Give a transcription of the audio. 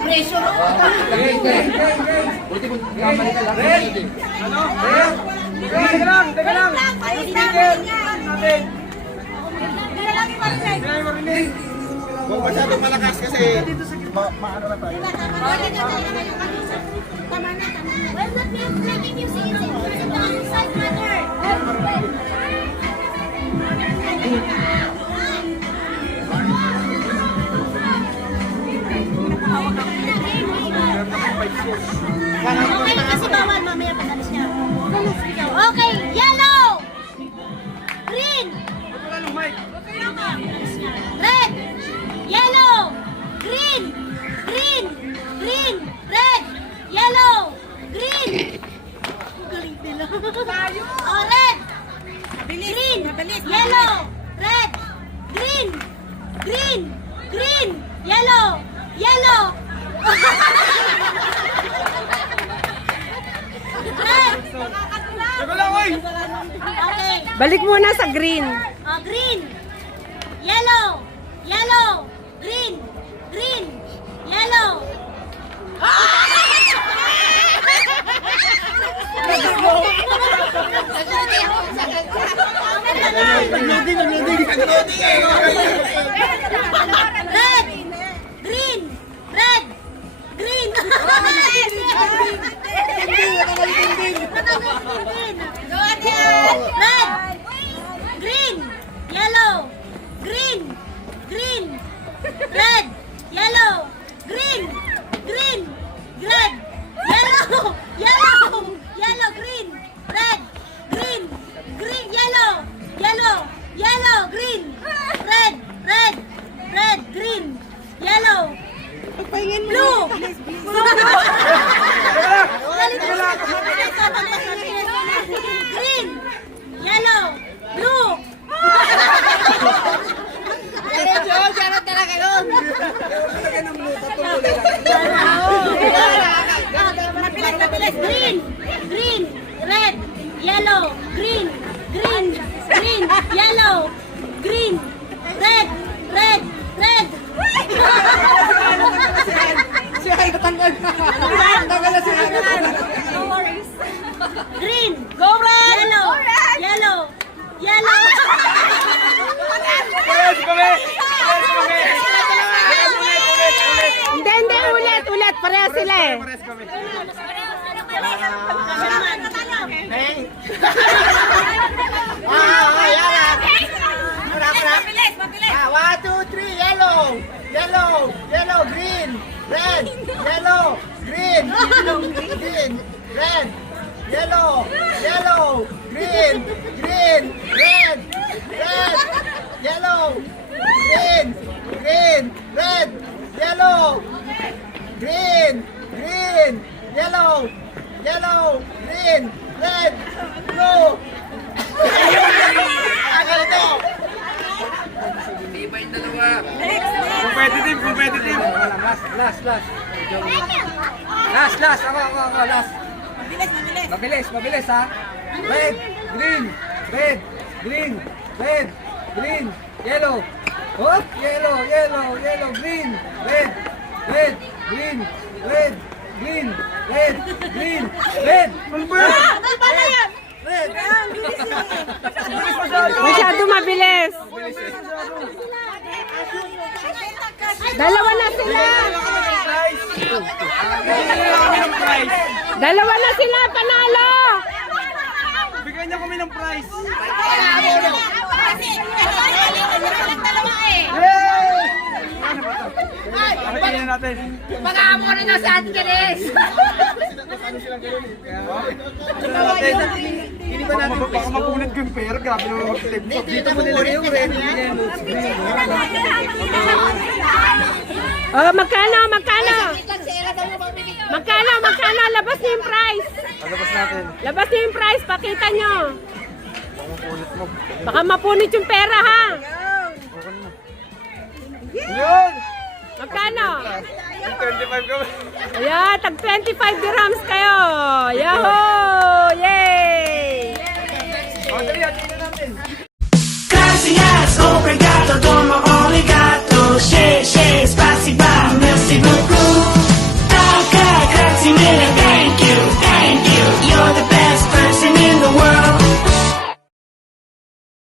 Pressure ako. Buti mo kamali ka lang. Ano? Teka lang. Speaker natin. Kung masyadong malakas kasi maano na tayo. Tama na. Well, not making music inside mother. Okay, kasi bawal mamaya pag alis niya. Okay, yellow! Green! Red! Yellow! Green! Green! Green! Red! Yellow! Green! Galing nila. Oh, red! Green! Yellow! Red! Green! Green! Green! Yellow! Yellow! Red! Teka lang, oy! Okay. Balik muna sa green. Oh, green. Yellow. Yellow. Green. Green. Yellow. Red. Green. Red. Green. Red. Green. Yellow. Green. Green. Red. Yellow. Green. Green. Red. Yellow. Yellow. Yellow. Green. Red. Green. Green. Yellow. Yellow. Yellow. Green. Red. Red. Red. Green. Yellow. Blue. Green. Yellow. Blue. Green. Green. Red. Yellow. Green. Green. Green. Yellow. Green. Red. Red. Red. Si Ay, natanggal na. Natanggal na si Ay. No worries. Green. Go red. Yellow. Yellow. Yellow. Pares kami! Hindi, ulit. Pareha sila eh. Pares kami. One, two, three, yellow, yellow, yellow, green, red, yellow, green, green, red, yellow, yellow, green, green, red, red, yellow, green, green, red, yellow, green, green, yellow, yellow, green, red, blue. Competitive. Last. Ako, last. Mabilis ha. Red, green, green, yellow. Oh, yellow, green, red, green, green, green. Masyado mabilis. Dalawa na sila. Dalawa na sila, panalo. Bigyan niyo kami ng prize. Pakinggan natin. Pag-aamore na sa atin, Ganes. Baka mapunit ko yung pera. Grabe naman mag-flip. Dito mo nilagay yung red. Oh, magkano? Labas niyo yung price. Alabas natin. Labas niyo yung price, pakita niyo. Baka mapunit yung pera ha. Yun! Magkano? 25 kami. Ayan, tag 25 dirhams kayo. Yahoo!